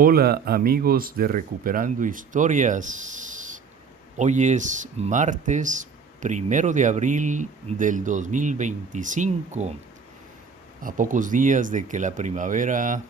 Hola amigos de Recuperando Historias. Hoy es martes 1 de abril del 2025, a pocos días de que la primavera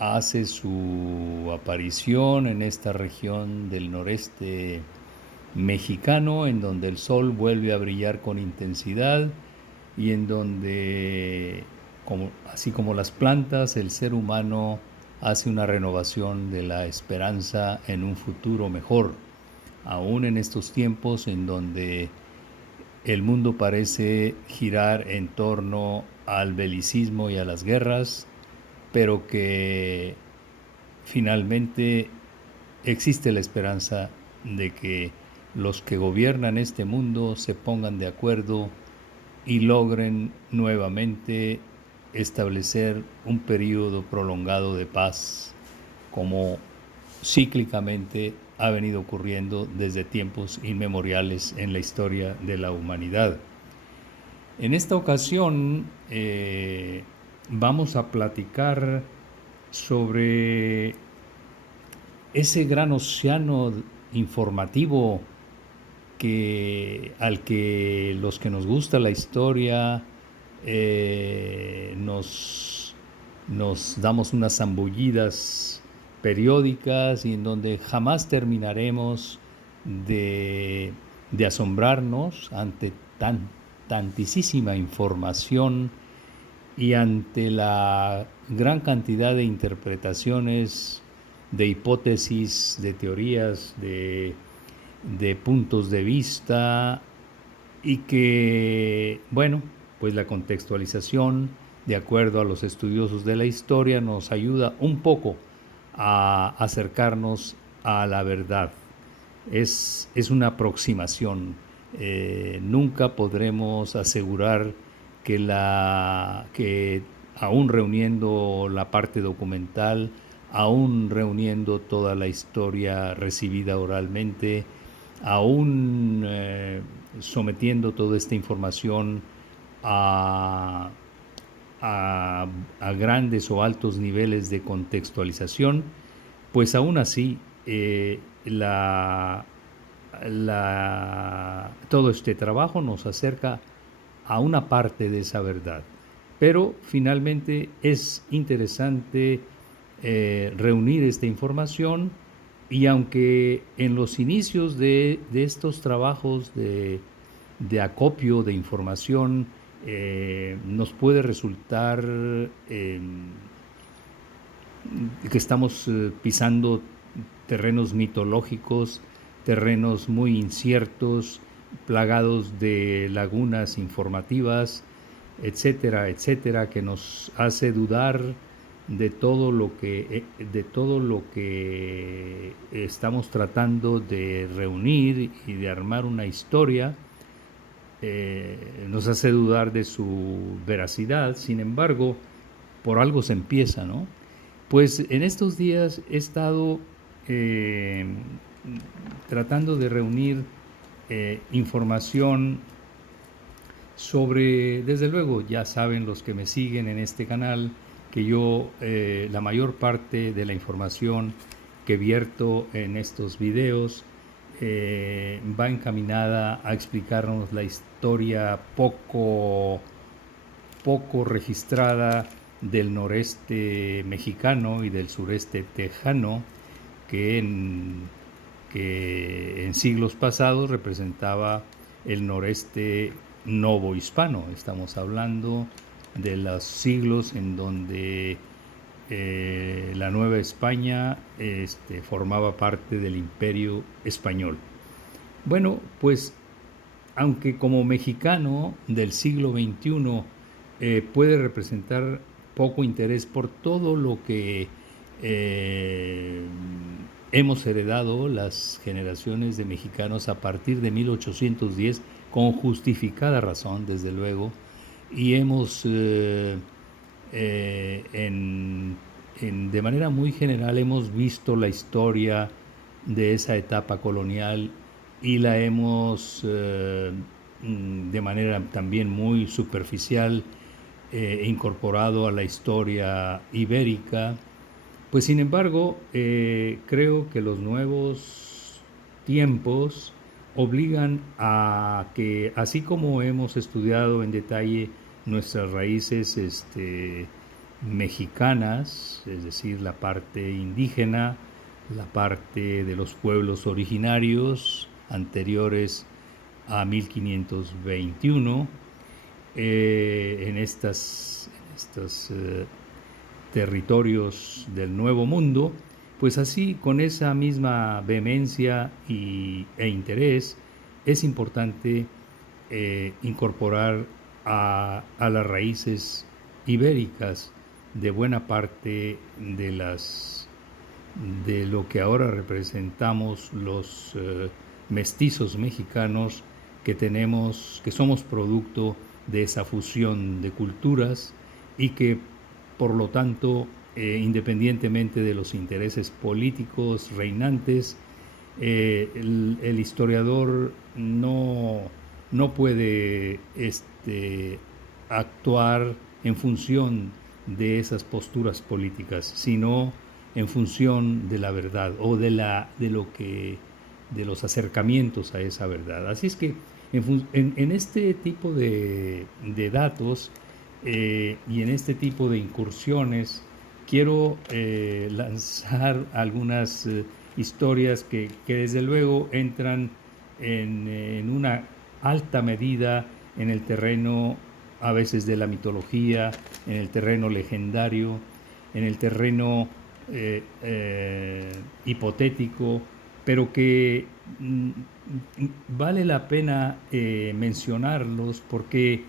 hace su aparición en esta región del noreste mexicano, en donde el sol vuelve a brillar con intensidad y en donde, así como las plantas, el ser humano hace una renovación de la esperanza en un futuro mejor, aún en estos tiempos en donde el mundo parece girar en torno al belicismo y a las guerras, pero que finalmente existe la esperanza de que los que gobiernan este mundo se pongan de acuerdo y logren nuevamente establecer un periodo prolongado de paz, como cíclicamente ha venido ocurriendo desde tiempos inmemoriales en la historia de la humanidad. En esta ocasión vamos a platicar sobre ese gran océano informativo al que los que nos gusta la historia nos damos unas zambullidas periódicas y en donde jamás terminaremos de, de asombrarnos ante tantísima información y ante la gran cantidad de interpretaciones, de hipótesis, de teorías, de puntos de vista, y que, bueno, pues la contextualización, de acuerdo a los estudiosos de la historia, nos ayuda un poco a acercarnos a la verdad. Es una aproximación. Nunca podremos asegurar que aún reuniendo la parte documental, aún reuniendo toda la historia recibida oralmente, aún sometiendo toda esta información a, a grandes o altos niveles de contextualización, pues aún así todo este trabajo nos acerca a una parte de esa verdad. Pero finalmente es interesante reunir esta información, y aunque en los inicios de estos trabajos de acopio de información nos puede resultar que estamos pisando terrenos mitológicos, terrenos muy inciertos, plagados de lagunas informativas, etcétera, etcétera, que nos hace dudar de todo lo que estamos tratando de reunir y de armar una historia. Nos hace dudar de su veracidad. Sin embargo, por algo se empieza, ¿no? Pues en estos días he estado eh, tratando de reunir información sobre, desde luego, ya saben los que me siguen en este canal, que yo la mayor parte de la información que vierto en estos videos va encaminada a explicarnos la historia poco registrada del noreste mexicano y del sureste tejano, que en siglos pasados representaba el noreste novohispano. Estamos hablando de los siglos en donde la Nueva España formaba parte del Imperio Español. Bueno, pues aunque como mexicano del siglo XXI puede representar poco interés por todo lo que eh, hemos heredado las generaciones de mexicanos a partir de 1810, con justificada razón, desde luego, y hemos, de manera muy general, hemos visto la historia de esa etapa colonial y la hemos, de manera también muy superficial, incorporado a la historia ibérica, Pues sin embargo, creo que los nuevos tiempos obligan a que, así como hemos estudiado en detalle nuestras raíces mexicanas, es decir, la parte indígena, la parte de los pueblos originarios anteriores a 1521, en estos territorios del Nuevo Mundo, pues así, con esa misma vehemencia e interés, es importante incorporar a las raíces ibéricas de buena parte de lo que ahora representamos los mestizos mexicanos que somos producto de esa fusión de culturas y que por lo tanto, independientemente de los intereses políticos reinantes, el historiador no puede actuar en función de esas posturas políticas, sino en función de la verdad o de los acercamientos a esa verdad. Así es que en este tipo de datos y en este tipo de incursiones quiero lanzar algunas historias que desde luego entran en una alta medida en el terreno a veces de la mitología, en el terreno legendario, en el terreno hipotético, pero que vale la pena mencionarlos porque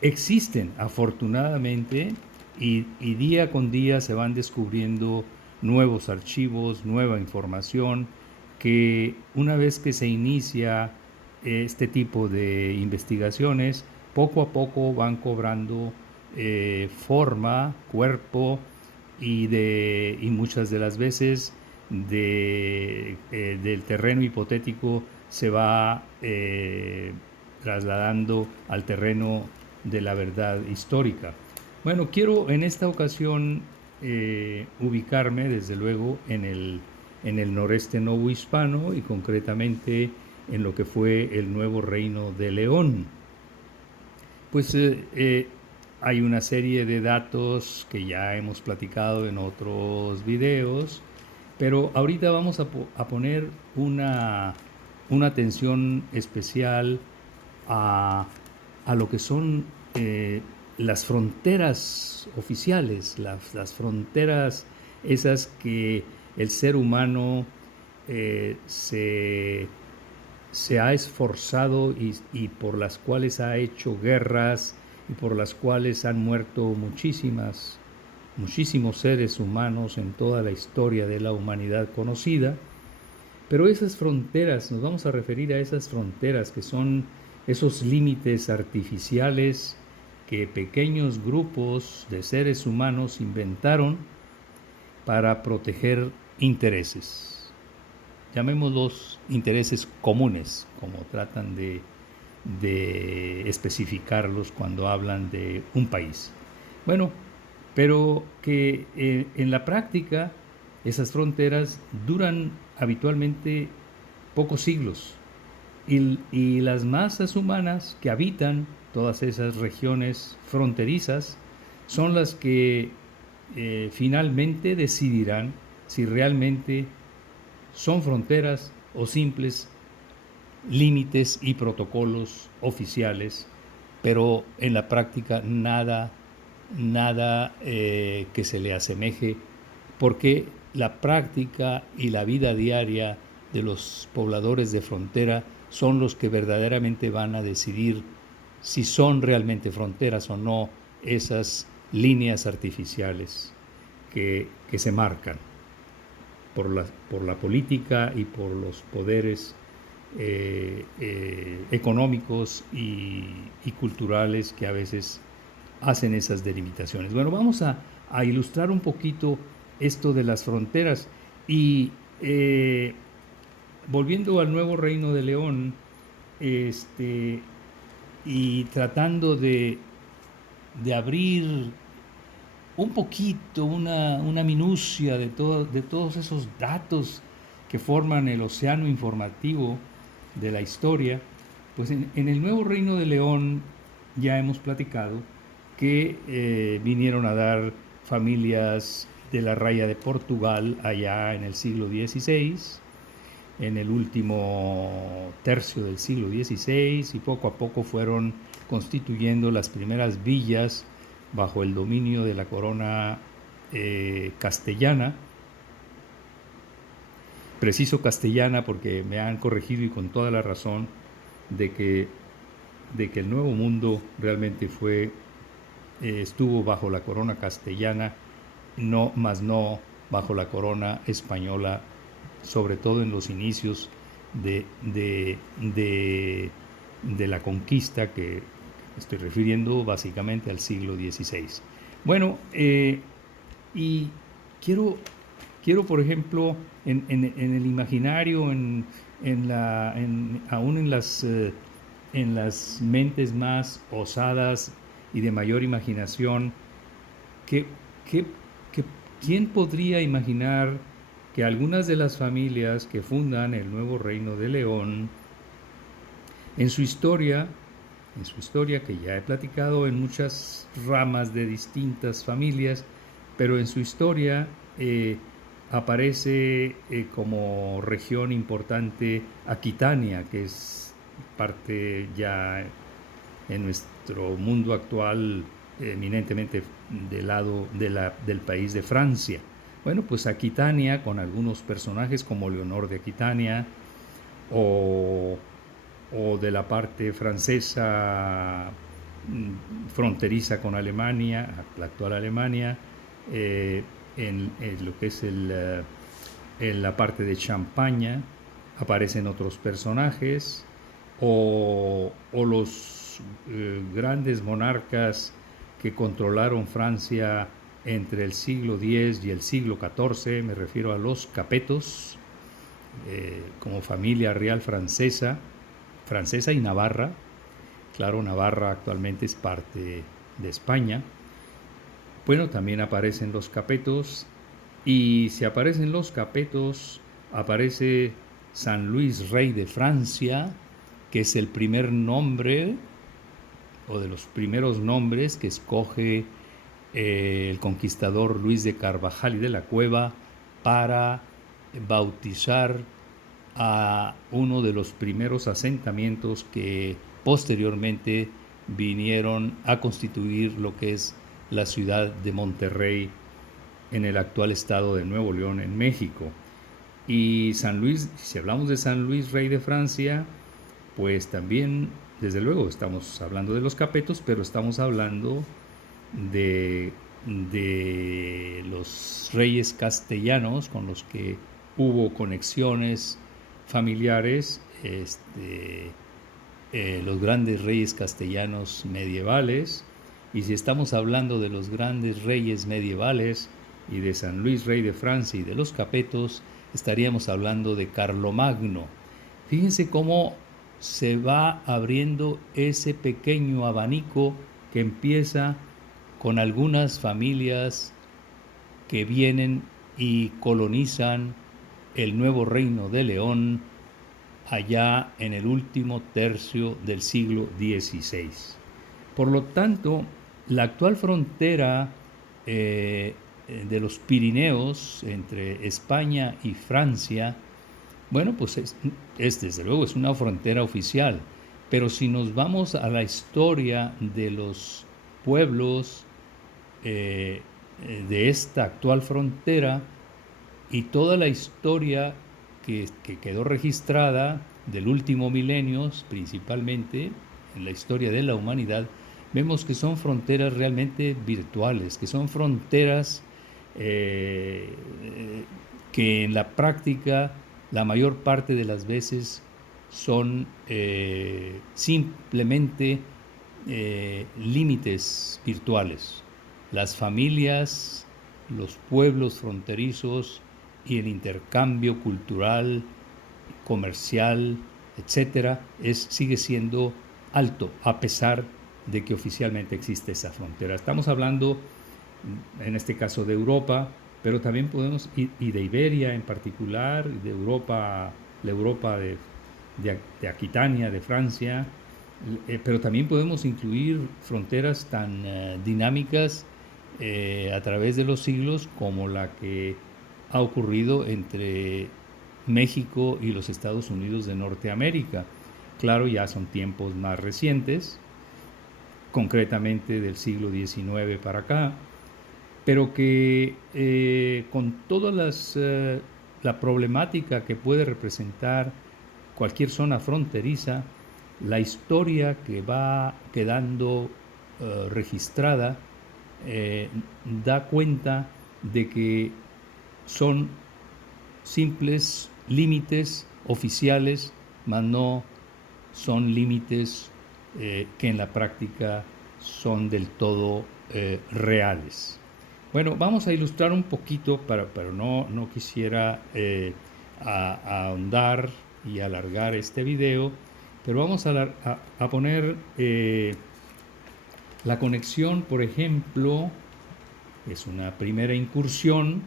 existen afortunadamente y día con día se van descubriendo nuevos archivos, nueva información, que una vez que se inicia este tipo de investigaciones, poco a poco van cobrando forma, cuerpo y muchas de las veces del terreno hipotético se va trasladando al terreno de la verdad histórica. Bueno, quiero en esta ocasión ubicarme desde luego en el noreste novohispano y concretamente en lo que fue el nuevo reino de León. Pues hay una serie de datos que ya hemos platicado en otros videos, pero ahorita vamos a poner una atención especial a, a lo que son las fronteras oficiales, las fronteras esas que el ser humano se ha esforzado y por las cuales ha hecho guerras y por las cuales han muerto muchísimos seres humanos en toda la historia de la humanidad conocida. Pero esas fronteras, nos vamos a referir a esas fronteras que son esos límites artificiales que pequeños grupos de seres humanos inventaron para proteger intereses. Llamémoslos intereses comunes, como tratan de especificarlos cuando hablan de un país. Bueno, pero que en la práctica esas fronteras duran habitualmente pocos siglos y las masas humanas que habitan todas esas regiones fronterizas son las que finalmente decidirán si realmente son fronteras o simples límites y protocolos oficiales, pero en la práctica nada que se le asemeje, porque la práctica y la vida diaria de los pobladores de frontera son los que verdaderamente van a decidir si son realmente fronteras o no esas líneas artificiales que se marcan por la política y por los poderes económicos y culturales que a veces hacen esas delimitaciones. Bueno, vamos a ilustrar un poquito esto de las fronteras y volviendo al nuevo reino de León y tratando de abrir un poquito, una minucia de todos esos datos que forman el océano informativo de la historia, pues en el Nuevo Reino de León ya hemos platicado que vinieron a dar familias de la raya de Portugal allá en el siglo XVI, en el último tercio del siglo XVI, y poco a poco fueron constituyendo las primeras villas bajo el dominio de la corona castellana. Preciso castellana porque me han corregido y con toda la razón de que el Nuevo Mundo realmente estuvo bajo la corona castellana, no bajo la corona española, sobre todo en los inicios de, de, de, de la conquista, que estoy refiriendo básicamente al siglo XVI. Bueno, y quiero, por ejemplo, en el imaginario, aún en las mentes más osadas y de mayor imaginación, ¿qué, qué, qué- ¿quién podría imaginar que algunas de las familias que fundan el nuevo Reino de León, en su historia, que ya he platicado en muchas ramas de distintas familias, pero en su historia aparece como región importante Aquitania, que es parte ya en nuestro mundo actual eminentemente del lado del país de Francia? Bueno, pues Aquitania, con algunos personajes como Leonor de Aquitania, o, o de la parte francesa fronteriza con Alemania, la actual Alemania, en lo que es en la parte de Champaña, aparecen otros personajes, o los grandes monarcas que controlaron Francia entre el siglo X y el siglo XIV, me refiero a los Capetos, como familia real francesa, y navarra. Claro, Navarra actualmente es parte de España. Bueno, también aparecen los Capetos, y si aparecen los Capetos, aparece San Luis, rey de Francia, que es el primer nombre o de los primeros nombres que escoge el conquistador Luis de Carvajal y de la Cueva para bautizar a uno de los primeros asentamientos que posteriormente vinieron a constituir lo que es la ciudad de Monterrey en el actual estado de Nuevo León, en México. Y San Luis, si hablamos de San Luis, rey de Francia, pues también, desde luego, estamos hablando de los Capetos, pero estamos hablando de, los reyes castellanos con los que hubo conexiones familiares, los grandes reyes castellanos medievales. Y si estamos hablando de los grandes reyes medievales y de San Luis, rey de Francia, y de los Capetos, estaríamos hablando de Carlomagno. Fíjense cómo se va abriendo ese pequeño abanico que empieza con algunas familias que vienen y colonizan el nuevo Reino de León allá en el último tercio del siglo XVI. Por lo tanto, la actual frontera de los Pirineos entre España y Francia, bueno, pues desde luego es una frontera oficial, pero si nos vamos a la historia de los pueblos de esta actual frontera, y toda la historia que quedó registrada del último milenio, principalmente en la historia de la humanidad, vemos que son fronteras realmente virtuales, que son fronteras que en la práctica la mayor parte de las veces son simplemente límites virtuales. Las familias, los pueblos fronterizos y el intercambio cultural, comercial, etcétera, sigue siendo alto, a pesar de que oficialmente existe esa frontera. Estamos hablando en este caso de Europa, pero también podemos, y de Iberia en particular, de Europa, la Europa de Aquitania, de Francia, pero también podemos incluir fronteras tan dinámicas a través de los siglos como la que ha ocurrido entre México y los Estados Unidos de Norteamérica. Claro, ya son tiempos más recientes, concretamente del siglo XIX para acá, pero que con toda la problemática que puede representar cualquier zona fronteriza, la historia que va quedando registrada da cuenta de que son simples límites oficiales, mas no son límites que en la práctica son del todo reales. Bueno, vamos a ilustrar un poquito, pero no quisiera ahondar y alargar este video, pero vamos a poner la conexión, por ejemplo, es una primera incursión,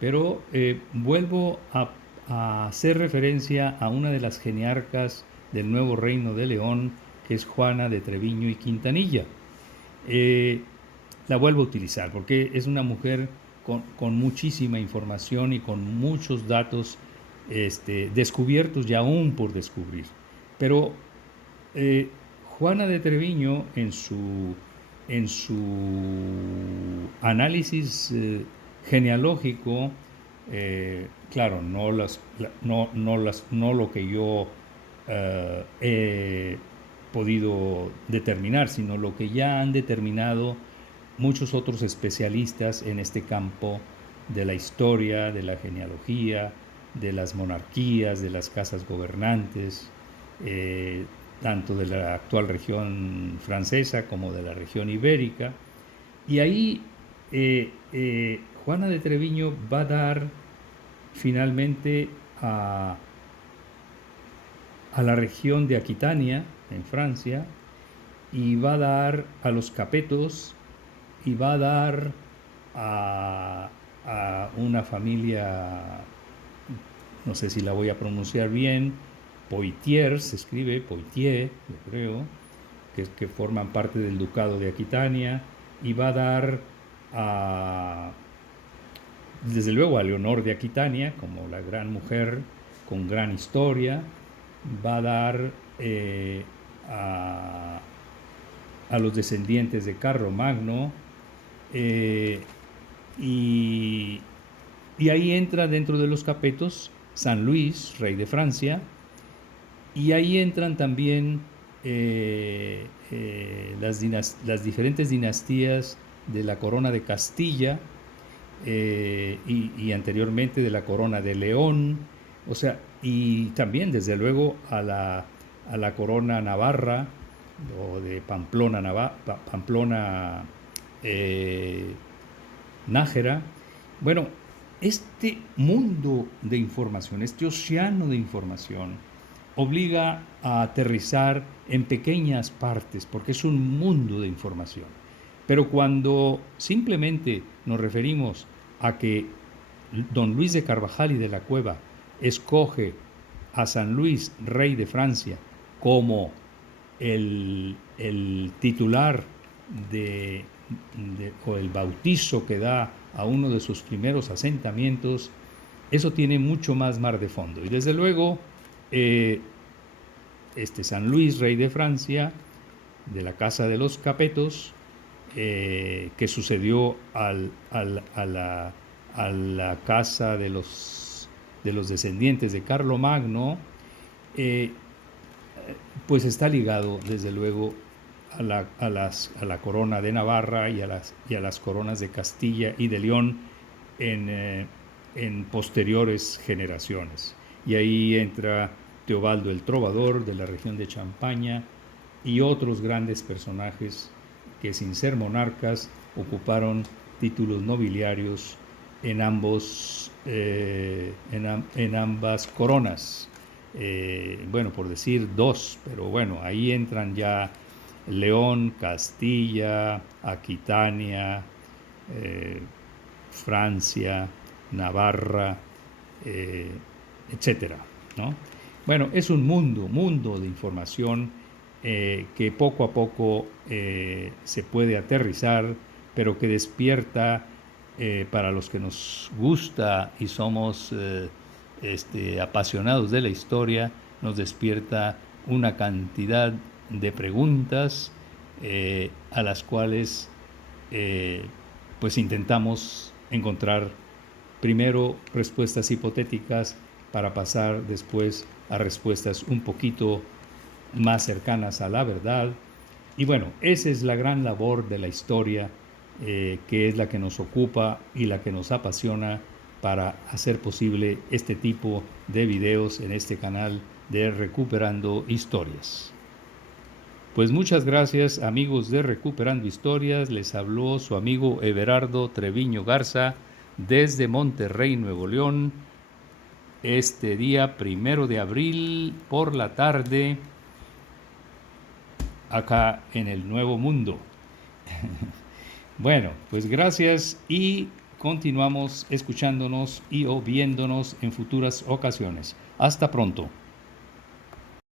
pero vuelvo a hacer referencia a una de las geniarcas del nuevo Reino de León, que es Juana de Treviño y Quintanilla. La vuelvo a utilizar porque es una mujer con muchísima información y con muchos datos descubiertos y aún por descubrir. Pero Juana de Treviño en su análisis genealógico, claro, no lo que yo he podido determinar, sino lo que ya han determinado muchos otros especialistas en este campo de la historia, de la genealogía, de las monarquías, de las casas gobernantes, tanto de la actual región francesa como de la región ibérica. Y ahí Juana de Treviño va a dar finalmente a la región de Aquitania, en Francia, y va a dar a los Capetos, y va a dar a una familia, no sé si la voy a pronunciar bien, Poitiers, se escribe Poitiers, yo creo, que forman parte del ducado de Aquitania, y va a dar desde luego a Leonor de Aquitania como la gran mujer con gran historia, va a dar a los descendientes de Carlomagno, y ahí entra dentro de los Capetos San Luis, rey de Francia, y ahí entran también las diferentes dinastías de la corona de Castilla y anteriormente de la corona de León, o sea, y también desde luego a la corona navarra o de Pamplona, Pamplona Nájera. Bueno, este mundo de información, este océano de información, obliga a aterrizar en pequeñas partes, porque es un mundo de información. Pero cuando simplemente nos referimos a que don Luis de Carvajal y de la Cueva escoge a San Luis, rey de Francia, como el titular o el bautizo que da a uno de sus primeros asentamientos, eso tiene mucho más mar de fondo. Y desde luego, San Luis, rey de Francia, de la casa de los Capetos, que sucedió a la casa de los descendientes de Carlomagno, pues está ligado desde luego a la corona de Navarra y a las coronas de Castilla y de León en posteriores generaciones. Y ahí entra Teobaldo el Trovador de la región de Champaña y otros grandes personajes que sin ser monarcas ocuparon títulos nobiliarios en ambas coronas. Bueno, por decir dos, pero bueno, ahí entran ya León, Castilla, Aquitania, Francia, Navarra, etcétera, ¿no? Bueno, es un mundo de información que poco a poco se puede aterrizar, pero que despierta para los que nos gusta y somos apasionados de la historia, nos despierta una cantidad de preguntas a las cuales pues intentamos encontrar primero respuestas hipotéticas para pasar después a respuestas un poquito más cercanas a la verdad. Y bueno, esa es la gran labor de la historia, que es la que nos ocupa y la que nos apasiona para hacer posible este tipo de videos en este canal de Recuperando Historias. Pues muchas gracias, amigos de Recuperando Historias. Les habló su amigo Everardo Treviño Garza desde Monterrey, Nuevo León, este día 1 de abril por la tarde, acá en el Nuevo Mundo. Bueno, pues gracias y continuamos escuchándonos y o viéndonos en futuras ocasiones. Hasta pronto.